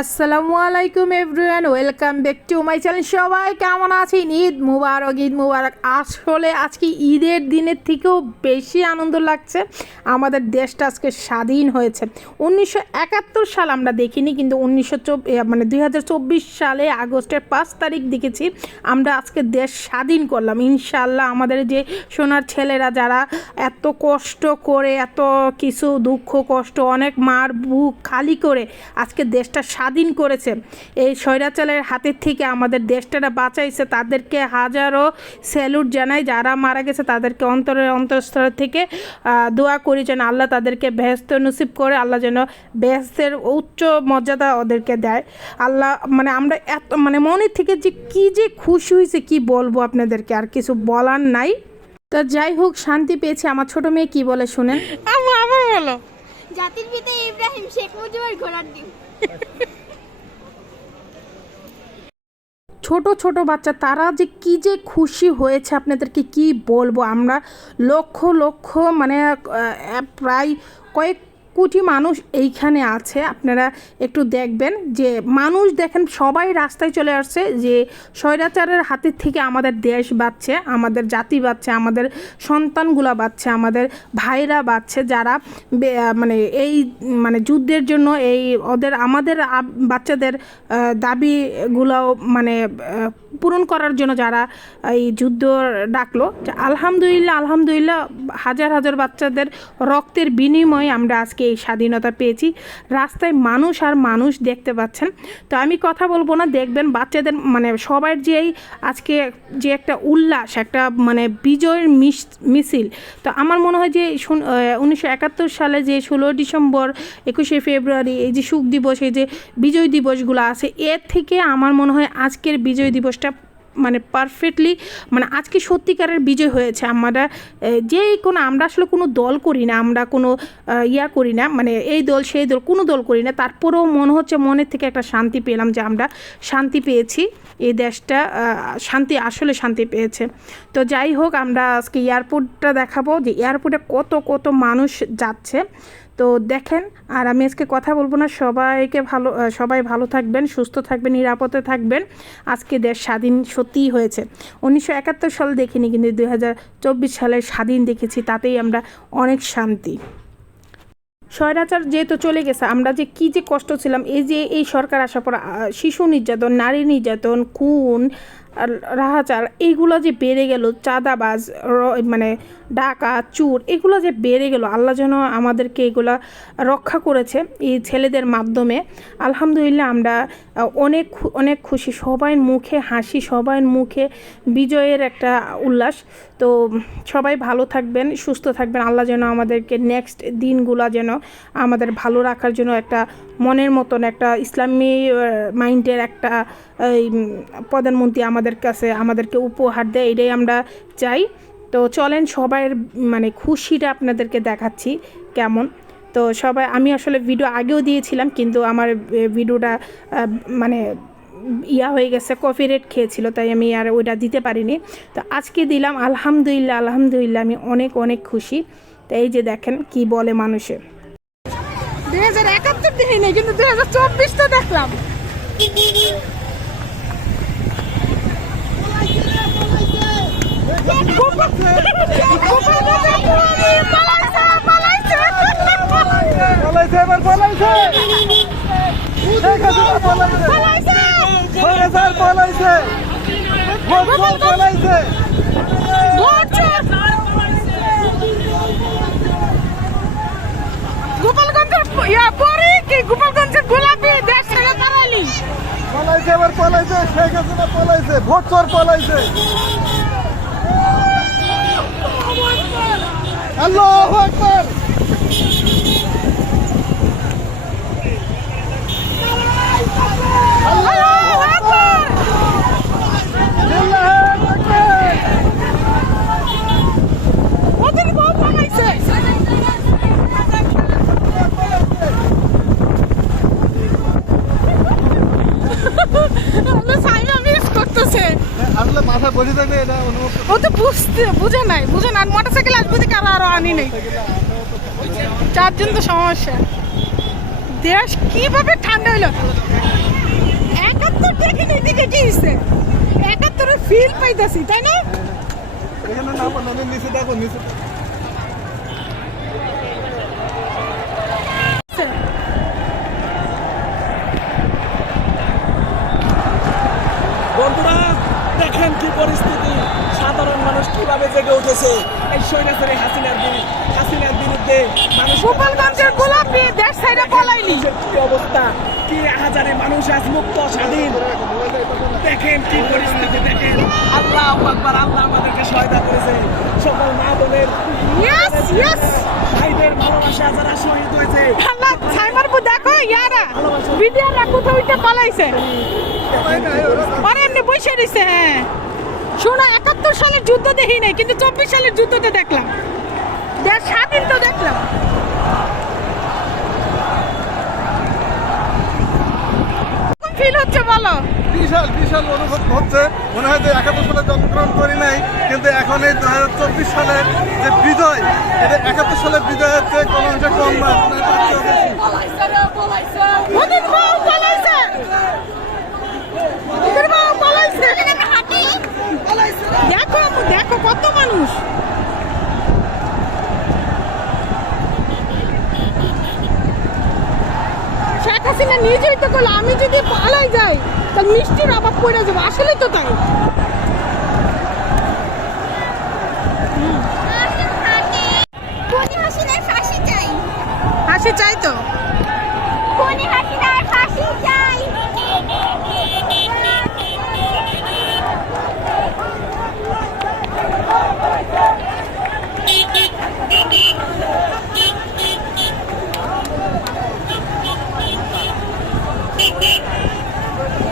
আসসালামু আলাইকুম everyone, welcome back to my channel. সবাই কেমন আছেন? ঈদ মুবারক, ঈদ মুবারক। আসলে আজকে ঈদের দিনের থেকেও বেশি আনন্দ লাগছে। আমাদের দেশটা আজকে স্বাধীন হয়েছে। 1971 সাল আমরা দেখিনি, কিন্তু 2024 সালে আগস্টের 5 তারিখ দেখেছি আমরা আজকে দেশ স্বাধীন করলাম। ইনশাআল্লাহ আমাদের যে সোনার ছেলেরা যারা এত কষ্ট করে, এত কিছু দুঃখ কষ্ট, অনেক মার বুক খালি করে আজকে দেশটা স্বাধীন করেছে, এই স্বৈরাচারের হাতের থেকে আমাদের দেশটা বাঁচাইছে, তাদেরকে হাজারো স্যালুট জানাই। যারা মারা গেছে তাদেরকে অন্তঃস্থল থেকে দোয়া করি যেন আল্লাহ তাদেরকে বেহেশত নসিব করে, আল্লাহ যেন বেহেশতের উচ্চ মর্যাদা ওদেরকে দেয়। আল্লাহ আমরা এত মনের থেকে যে খুশি হয়েছে কি বলবো আপনাদেরকে, আর কিছু বলার নাই। তো যাই হোক, শান্তি পেয়েছি। আমার ছোট মেয়ে কি বলে শুনেন। আবার বলো। জাতির পিতা ইব্রাহিম, শেখ মুজিবের ঘোড়ার ডিম। ছোট ছোট বাচ্চা তারা যে খুশি হয়েছে আপনাদেরকে কি বলবো। আমরা লক্ষ লক্ষ প্রায় কয়েক কোটি মানুষ এইখানে আছে। আপনারা একটু দেখবেন যে মানুষ দেখেন সবাই রাস্তায় চলে আসছে, যে স্বৈরাচারের হাতের থেকে আমাদের দেশ বাঁচছে, আমাদের জাতি বাঁচছে, আমাদের সন্তানগুলা বাঁচছে, আমাদের ভাইরা বাঁচছে, যারা এই যুদ্ধের জন্য আমাদের বাচ্চাদের দাবিগুলো পূরণ করার জন্য যারা এই যুদ্ধ ডাকলো। আলহামদুলিল্লাহ হাজার হাজার বাচ্চাদের রক্তের বিনিময়ে আমরা আজকে এই স্বাধীনতা পেয়েছি। রাস্তায় মানুষ আর মানুষ দেখতে পাচ্ছেন। তো আমি কথা বলবো না, দেখবেন বাচ্চাদের সবার যেই আজকে যে একটা উল্লাস, একটা বিজয়ের মিছিল। তো আমার মনে হয় যে 1971 সালে যে 16 ডিসেম্বর, 21শে ফেব্রুয়ারি, এই যে শোক দিবস, এই যে বিজয় দিবসগুলো আছে, এর থেকে আমার মনে হয় আজকের বিজয় দিবসটা পারফেক্টলি আজকে সত্যিকারের বিজয় হয়েছে। আমরা আমরা আসলে কোনো দল করি না, আমরা কোনো করি না, এই দল সেই দল কোনো দল করি না। তারপরেও মনে হচ্ছে মনের থেকে একটা শান্তি পেলাম, যে আমরা শান্তি পেয়েছি, এই দেশটা আসলে শান্তি পেয়েছে। তো যাই হোক, আমরা আজকে এয়ারপোর্টটা দেখাবো, যে এয়ারপোর্টে কত মানুষ যাচ্ছে। তো দেখেন, আর আমি আজকে কথা বলবো না। সবাই ভালো থাকবেন, সুস্থ থাকবেন, নিরাপদে থাকবেন। আজকে দেশ স্বাধীন সত্যিই হয়েছে। 1971 সাল দেখিনি, কিন্তু 2024 সালের স্বাধীন দেখেছি, তাতেই আমরা অনেক শান্তি। স্বৈরাচার যেহেতু চলে গেছে, আমরা যে কষ্ট ছিলাম, এই সরকার আসার পর শিশু নির্যাতন, নারী নির্যাতন, খুন, রাহাচার এইগুলো যে বেড়ে গেল, চাঁদাবাজ, ডাকাত, চোর, এগুলো যে বেড়ে গেল, আল্লাহ যেন আমাদেরকে এগুলা রক্ষা করেছে এই ছেলেদের মাধ্যমে। আলহামদুলিল্লাহ আমরা অনেক অনেক খুশি, সবাই মুখে হাসি, সবাই মুখে বিজয়ের একটা উল্লাস। তো সবাই ভালো থাকবেন, সুস্থ থাকবেন। আল্লাহ যেন আমাদেরকে নেক্সট দিনগুলা যেন আমাদের ভালো রাখার জন্য একটা মনের মতন একটা ইসলামী মাইন্ডের একটা প্রধানমন্ত্রী আমাদেরকে উপহার দেয়, এটাই আমরা চাই। তো চলেন সবাইয়ের খুশিটা আপনাদেরকে দেখাচ্ছি কেমন। তো সবাই, আমি আসলে ভিডিও আগেও দিয়েছিলাম, কিন্তু আমার ভিডিওটা হয়ে গেছে, কপিরাইট খেয়েছিল, তাই আমি আর ওইটা দিতে পারিনি। তো আজকে দিলাম। আলহামদুলিল্লাহ আমি অনেক অনেক খুশি। তো এই যে দেখেন কি বলে মানুষে। 2071 দেখি নাই, কিন্তু 2024 তো দেখলাম। গোপালগঞ্জের গোলাপি দেশ ছেড়ে পালাইলি, পালাইছে শেখ হাসিনা, পালাইছে ভোট চোর, পালাইছে। আল্লাহু আকবার। মাথা বসে থাকলে এটা অনুভব, ও তো বুঝে নাই। আর মোটরসাইকেল আসবে দিকে আরো আনি নেই, 4 জন তো সমস্যা। দেশ কিভাবে ঠান্ডা হইলো। ফিল পাইতাছি, তাই না? এখানে না পারলে নিচে দেখো, নিচে বন্ধুরা দেখেন কি পরিস্থিতি, সাধারণ মানুষ কিভাবে জেগে উঠেছে এই স্বৈরাচারী হাসিনার বিরুদ্ধে। মানুষ গোপালগঞ্জের গোলাপ দিয়ে দেশ সাইডে পলাইলি। কি অবস্থা, কি হাজারে মানুষ আজ মুক্ত স্বাধীন। দেখেন কি পরিস্থিতি, দেখেন। আল্লাহু আকবার, আল্লাহ আমাদেরকে সহায়তা করেছে। সকল মা বোনের ভাইদের ভালোবাসা যারা শহীদ হয়েছে। আল্লাহ সাইমারপু দেখো ইয়ারা বিডিআররা কোথাও উঠে পালাইছে, মানে এমনি বসে রইছে। হ্যাঁ শোনো, ৭১ সালের যুদ্ধ দেখি নাই, কিন্তু ২৪ সালের যুদ্ধটা দেখলাম, দেশ স্বাধীন তো দেখলাম। ফিল হচ্ছে বলো? বিশাল বিশাল অনুভব হচ্ছে। মনে হয় যে ৭১ সালে জন্মগ্রহণ করি নাই, কিন্তু এখন এই ২০২৪ সালের যে বিজয়, এটা ৭১ সালের বিজয়ের চেয়ে কোনো অংশে কম না, তার চেয়েও বেশি। ওদের বউ পালাইছে, ওদের বউ পালাইছে। দেখো আপু, দেখো কত মানুষ। শেখ হাসিনা নিজেই তো করলো, আমি যদি পালাই যাই তাহলে মিষ্টির অভাব পড়ে যাবো। আসলেই তো তাই। হাসি চাই তো,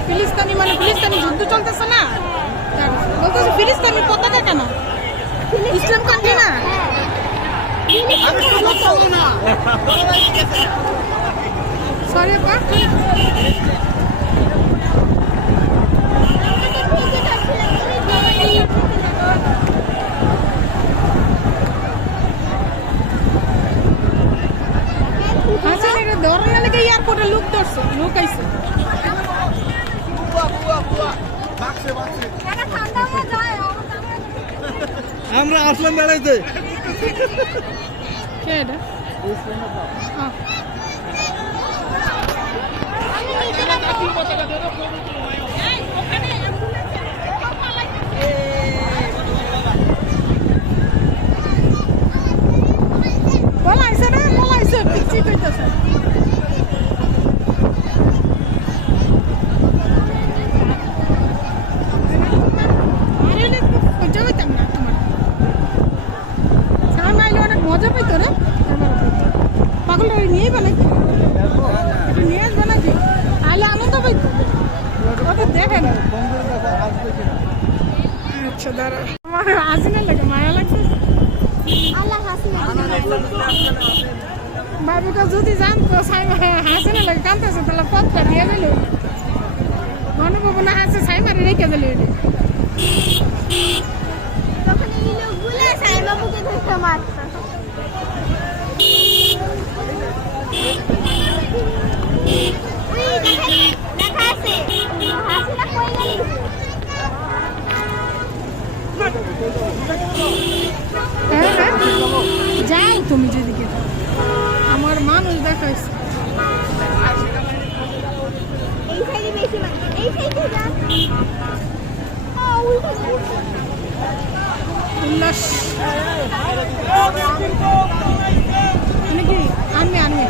ফিলিস্তিনি মানে ফিলিস্তিনি যুদ্ধ চলতেছে না, বলতেছে ফিলিস্তিনি পতাকা কেন? ইসলাম কান্ট্রি না? সরি আপা, হাসিনাকে ধরার লেগে এয়ারপোর্টে লোক ধরছে, লোক আইছে। আমরা আসলাম বেড়াইতে। কে এটা? পলাইছে রে, পলাইছে, পিচ্ছি কইতাছে। মজা পাইতো রে, পাগলটা নিয়েই বানাইতো, নিয়ে আসবে নাকি? আইলে আনন্দ পাইতো, ওটা দেখে না। আচ্ছা দাঁড়া, আমার হাসিনা লাগে, মায়া লাগছে। বাবুটা যদি জানতো হাসিনা লাগে কাঁদতেছে, তাহলে পথটা দিয়ে দিল। মনোবাবু না হাসে সাইমারে রেখে দিল। তখন এই লোকগুলো সাইবাবুকে ধরতে মারতো। দেখা আছে হাসিনা কই গেলি? যাই তুমি যেদিকে, আমার মানুষ দেখাইছে। এই সাইডে বেশি মানুষ, এই সাইডে যা। উল্লাস নাকি? আনবে আনবে।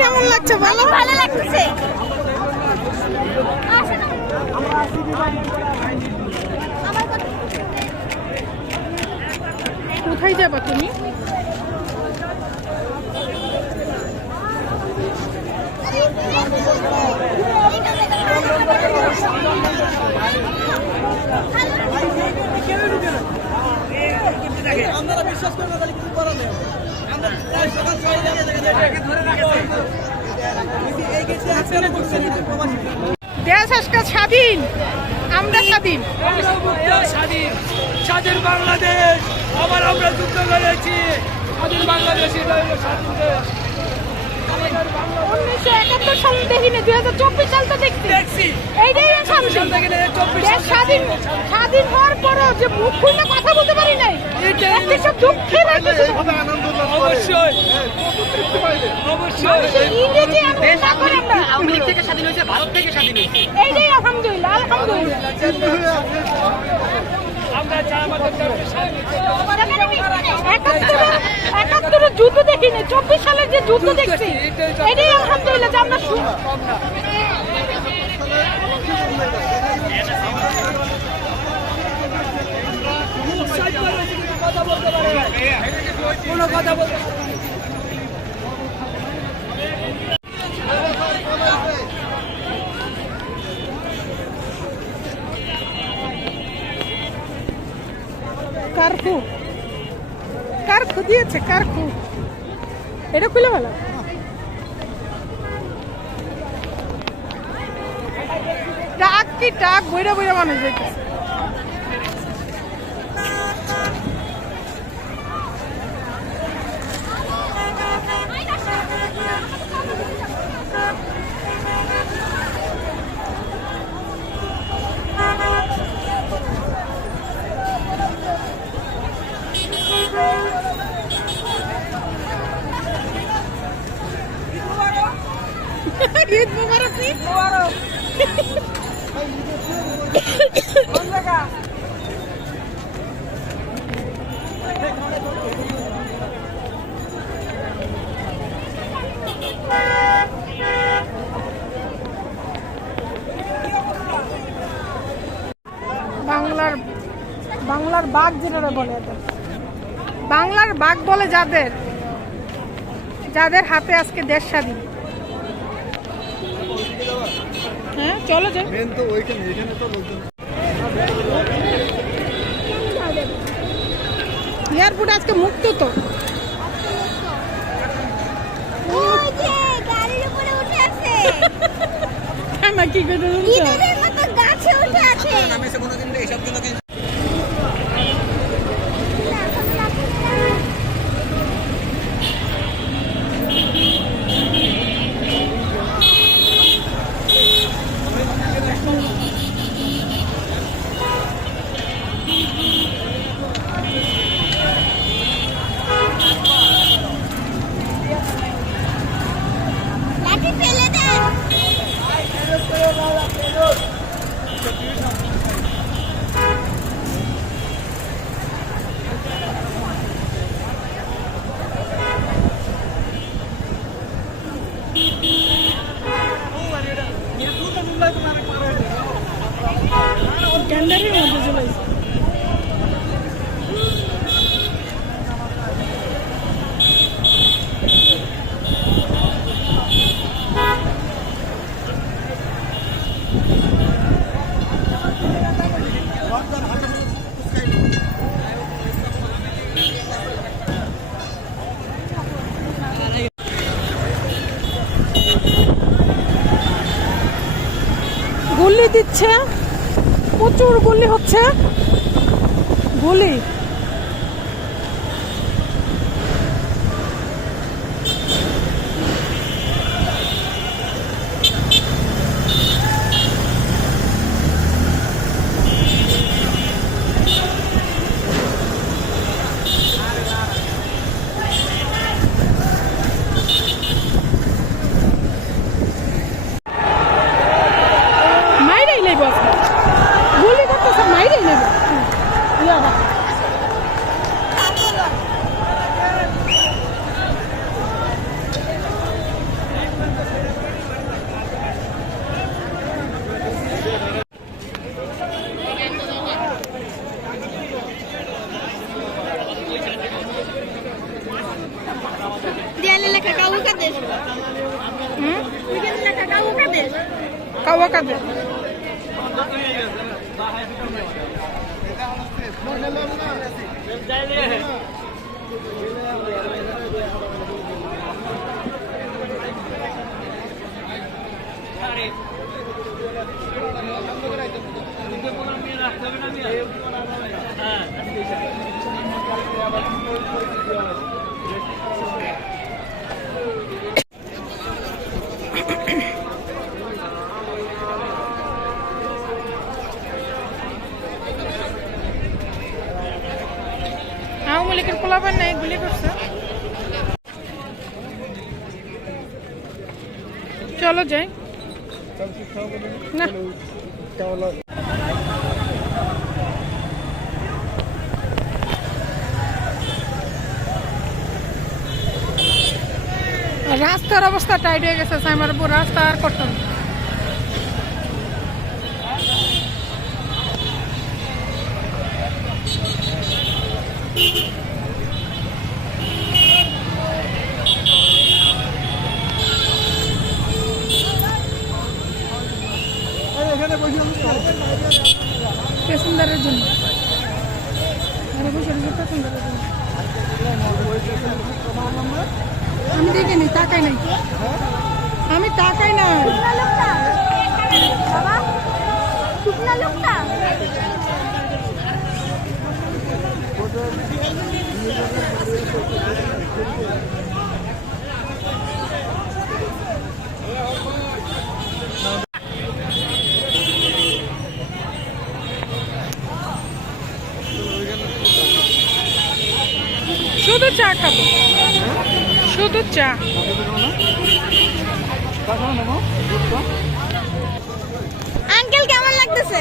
কেমন লাগছে? ভালো ভালো লাগছে। আমার কথা কোথায় যাবা তুমি? আপনারা বিশ্বাস করবেন তাহলে কিছু করার নেই। আমরা প্রায় সকাল 6 থেকে ধরে রাখছি। এই গেছে একসাথে করছে প্রবাসী। দেশ আজকে স্বাধীন, আমরা স্বাধীন। স্বাধীন স্বাধীন বাংলাদেশ, আবার আমরা যুদ্ধ করেছি। স্বাধীন বাংলাদেশ, এটা হলো স্বাধীন দেশ। 1971 সাল দেখিনি, 2024 সাল তো দেখছি। এইটাই শান্তি। দেশ স্বাধীন হওয়ার পরও যে মুখ খুলে কথা বলতে পারি নাই, এটা সব দুঃখের একটা ছিল। অবশ্যই মানুষের ইংরেজি আর ভাষা করে আমরা। আওয়ামী লীগ থেকে স্বাধীন হয়েছে, ভারত থেকে স্বাধীন হয়েছে। এইটাই আলহামদুলিল্লাহ, আলহামদুলিল্লাহ। আমরা যা আমাদের একাত্তরের যুদ্ধ দেখিনি, 24 সালের যে যুদ্ধ দেখছি, এটাই আলহামদুলিল্লাহ যে আমরা কথা বলতে পারে কোনো কথা বলতে কারফু দিয়েছে, কারফু। এটা খুলে ভালো। টাক কি টাক, বইরা বইরা মানুষ দেখতেছে। ঈদ মুবারক, ঈদ মুবারক। কোন জায়গা? বাংলার বাঘ যেটা বলে, বাংলার বাঘ বলে যাদের হাতে আজকে দেশ স্বাধীন। হ্যাঁ চলো যাই। মেন তো ওইখানে, এখানে তো বলতে এয়ারপোর্ট আজকে মুক্ত তো। গাড়ির উপরে উঠে আছে, না কি করে ইঁদুরের মতো গাছে উঠে আছে। লাঠি ফেলে দেন। ক্যান্ডারের মধ্যে চলে এসেছে। গুলি দিচ্ছে, প্রচুর গুলি হচ্ছে, গুলি। মাইরাই নেই বস, গুলি করতেছে, মাইরাই নেই। ইয়াবা খাওয়া কাজে আওয়ামী লীগের পোলাপান নাই গুলি করছে। চলো যাই না রাস্তার অবস্থা টাইট হয়ে গেছে আমার উপর রাস্তা আর করতে হবে। প্যাসেঞ্জারের জন্য প্যাসেঞ্জারের জন্য আমি দেখিনি তাকাই নাই আমি তাকাই না শুকনা লোকটা বাবা শুকনা লোকটা শুধু চা খাবো শুধু চা আঙ্কেল কেমন লাগতেছে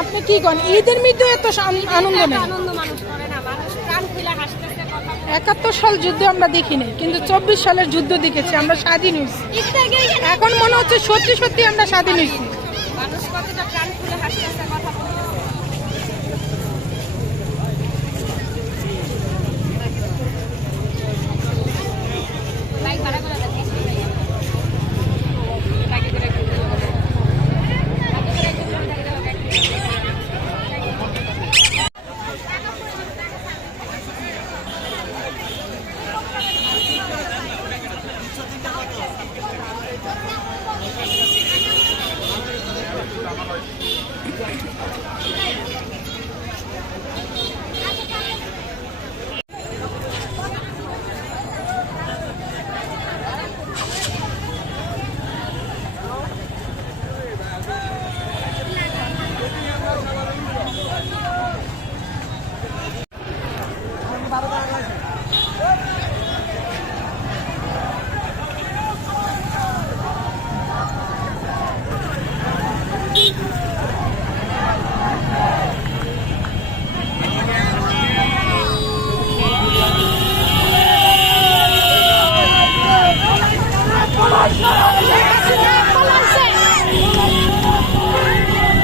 আপনি কি করেন ঈদের মধ্যে এত আনন্দ নেই আনন্দ মানুষ করে না মানুষ প্রাণ খুলে হাসতেছে কথা 71 সাল যুদ্ধ আমরা দেখিনি কিন্তু 24 সালের যুদ্ধ দেখেছি আমরা স্বাধীন হয়েছি একটু আগে এখন মনে হচ্ছে সত্যি সত্যি আমরা স্বাধীন হয়েছি মানুষ কতটা প্রাণ খুলে হাসতেছে কথা লাইক ভাড়া করে দেন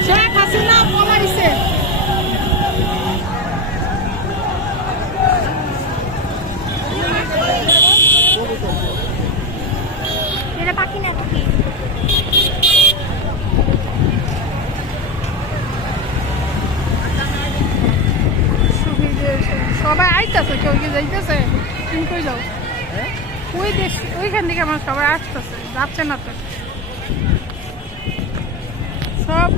শেখ হাসিনা পলাইছে এটা পাখি না পাখি সবাই আইতাছে কেউ কি যাইতেছে তুমি কই যাও ওই দেশ ওইখান থেকে আমার সবাই আসতেছে যাচ্ছে না তো সব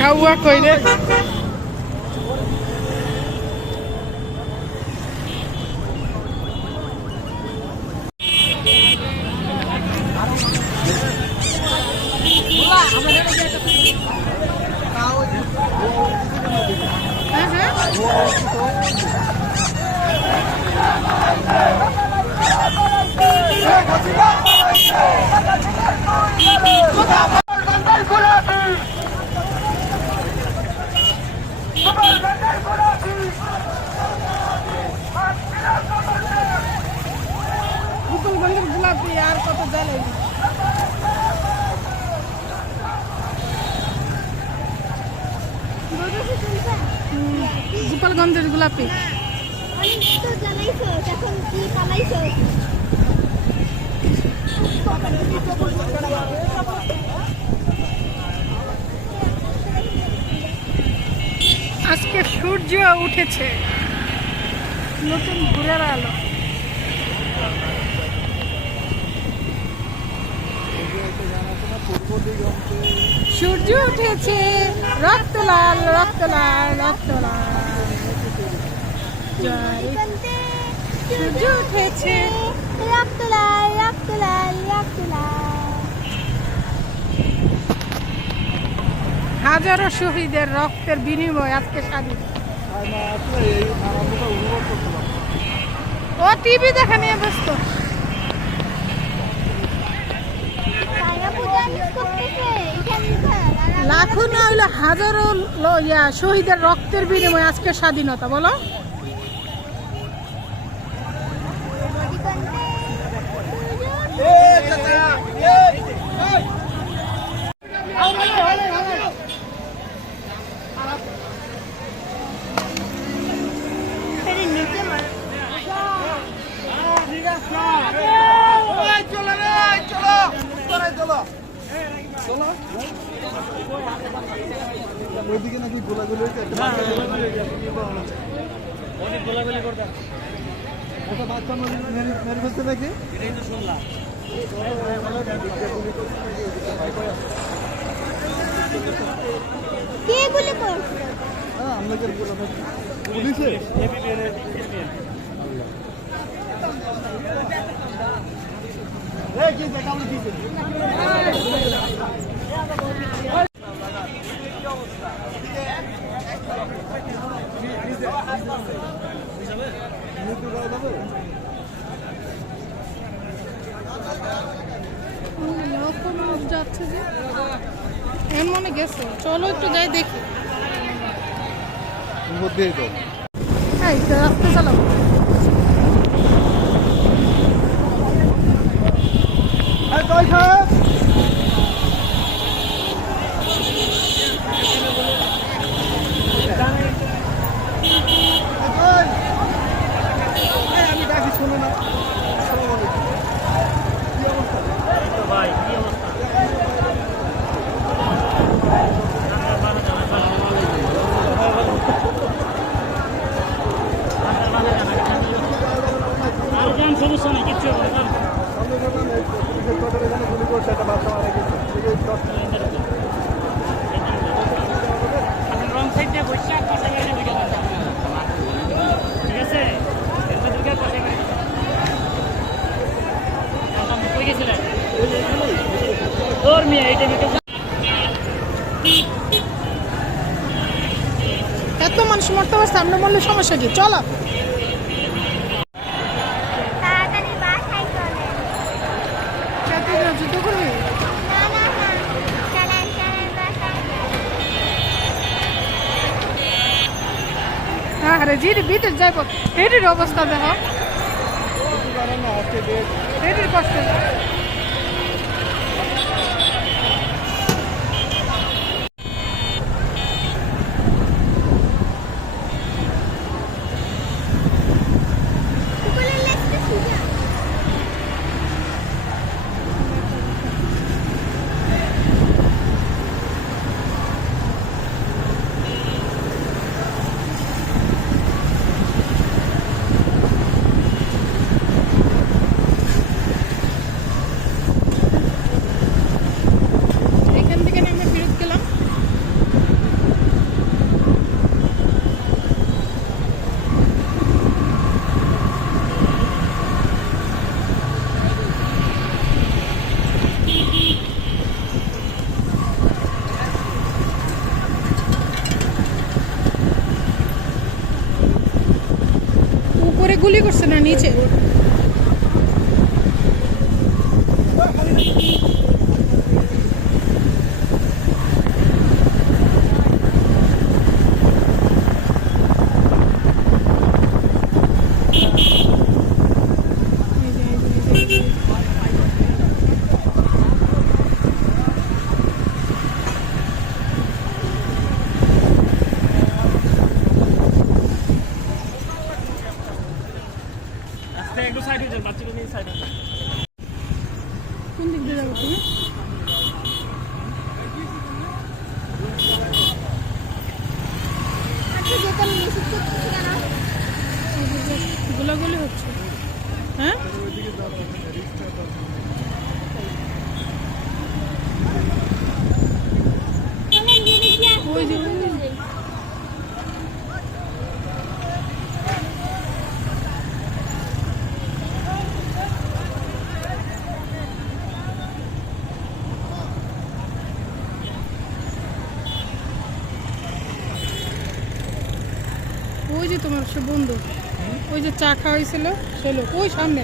কাউয়া কই রে গোপালগঞ্জের গোলাপি আর কত জালে গোপালগঞ্জের গোলাপি অনেক তো জ্বালাইছো, এখন কি পালাইছো? আজকে সূর্য উঠেছে, নতুন ভোরের আলো। সূর্য উঠেছে, রক্ত লাল রক্ত লাল রক্ত লাল। জয় সূর্য উঠেছে, রক্ত লাল রক্ত লাল রক্ত লাল। হাজারো শহীদের রক্তের বিনিময় আজকে স্বাধীন। ও টিভি দেখা নিয়ে ব্যস্ত। তারা পূজা মিস করতেছে, এখানে লাখো না হইলে হাজারো শহীদের রক্তের বিনিময় আজকে স্বাধীনতা। বলো নিচে মার। ওইদিকে নাকি গোলাগুলি হয়েছে, একটা অনেক গোলাগুলি করতে ওটা বাচ্চা মেরে ফেলছে নাকি? কে গুলি করছে? হ্যাঁ, আপনাদের পুলিশে যাচ্ছে যে এমন মনে গেছে। চলো একটু যাই দেখি। মধ্যেই তো এই তো রাস্তা চালাবো। আমি ডাকি শোনো না। সমস্যা নেই, কিচ্ছু হবে না। গুলি করছে, একটা বাচ্চা মারা গেছে। রং সাইড দিয়ে বসে পাশে গাড়ি ঢুকে যাচ্ছে, ঠিক আছে? এরপর ঢুকে পাশে গাড়ি কই গেছিলেন? তোর মেয়ে এইটা নিতে এত মানুষ মরতে পারছে, সামনে বললে সমস্যা কি? চলো তাড়াতাড়ি বাসায় চলে। যুদ্ধ করবি। না না না, চালান চালান বাসায়। হ্যাঁ রে জি ভিতর যাইব। এটির অবস্থা দেখো, এটির কষ্ট। কুকুরের লেজটা সোজা। গুলি করছে না নিচে? আস্তে একটু সাইড হয়ে যান, বাচ্চাকে নিয়ে সাইড হয়ে যান। কোন দিক দিয়ে যাবো তুমি? আচ্ছা যেটা মেসেজ করতেছি কেন গোলাগুলি হচ্ছে। হ্যাঁ চলেন গিয়ে দেখি আর ওই যে ওই যে তোমার সে বন্ধু, ওই যে চা খাওয়া হয়েছিল সে লোক ওই সামনে।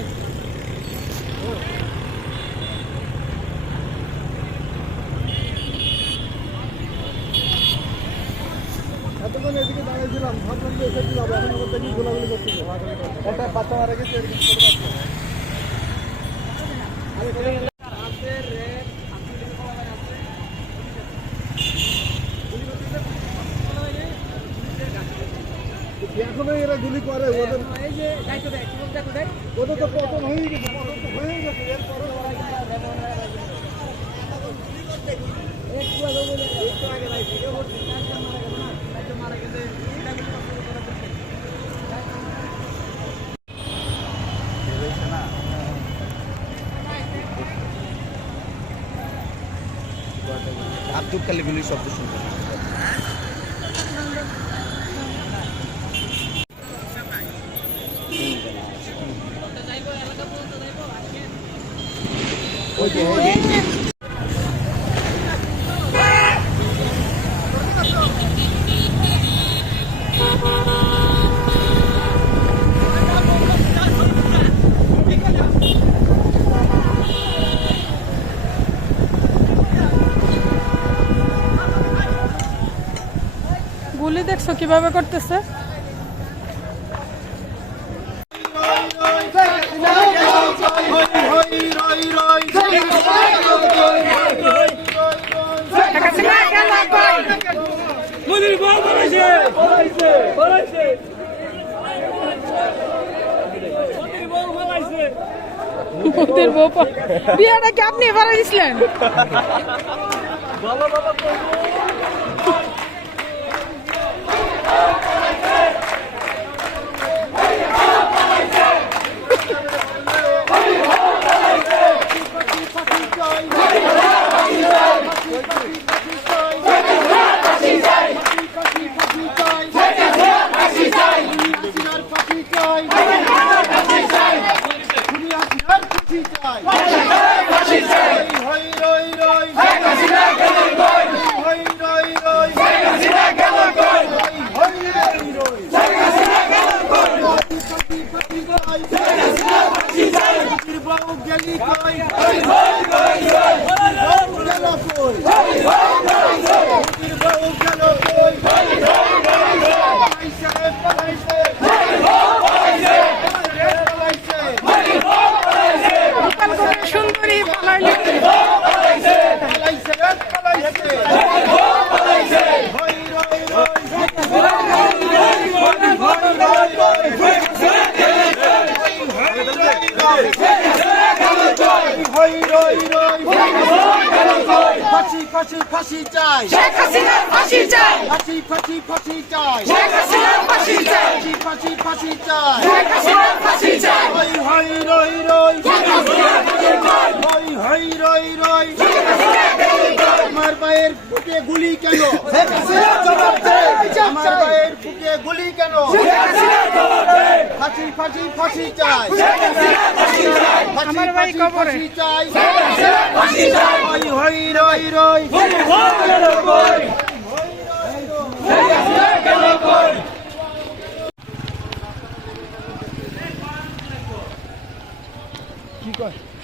এতক্ষণ এদিকে দাঁড়িয়েছিলাম, ভাবলাম যে এসে কি হবে, এখন আবার দেখি গোলাগুলি করছিল। একটা বাচ্চা মারা গেছে, এরকম ছোট বাচ্চা। এখনো এরা গুলি করে, ওদের ওদের তো পতন হয়ে গেছে, পতন তো হয়ে গেছে, এরপরে আব্দুল কালী গুলির শব্দ শুনতে গুলি দেখছো কিভাবে করতেছে? ওদের বউ বিয়েটা কি আপনি এবার দিছিলেন? সুন্দরী ফাঁসি চাই, শেখ হাসিনার ফাঁসি চাই, ফাঁসি ফাঁসি ফাঁসি চাই, শেখ হাসিনার ফাঁসি চাই, ফাঁসি ফাঁসি চাই, শেখ হাসিনার ফাঁসি চাই, হই হই রই রই, শেখ হাসিনার ফাঁসি চাই, হই হই রই রই, শেখ হাসিনার ফাঁসি চাই, আমার ভাইয়ের বুকে গুলি কেন? শেখ হাসিনার জবাব দে, আমার ভাইয়ের বুকে গুলি কেন? শেখ হাসিনার জবাব দে, ফাঁসি ফাঁসি ফাঁসি চাই, শেখ হাসিনার ফাঁসি চাই, ফাঁসি আমার ভাই ফাঁসি কবরে। ফাঁসি চাই, শেখ হাসিনার ফাঁসি চাই, হই হই রই রই, বলি ভোট গেল কই, শেখ হাসিনা গেল কই। কয়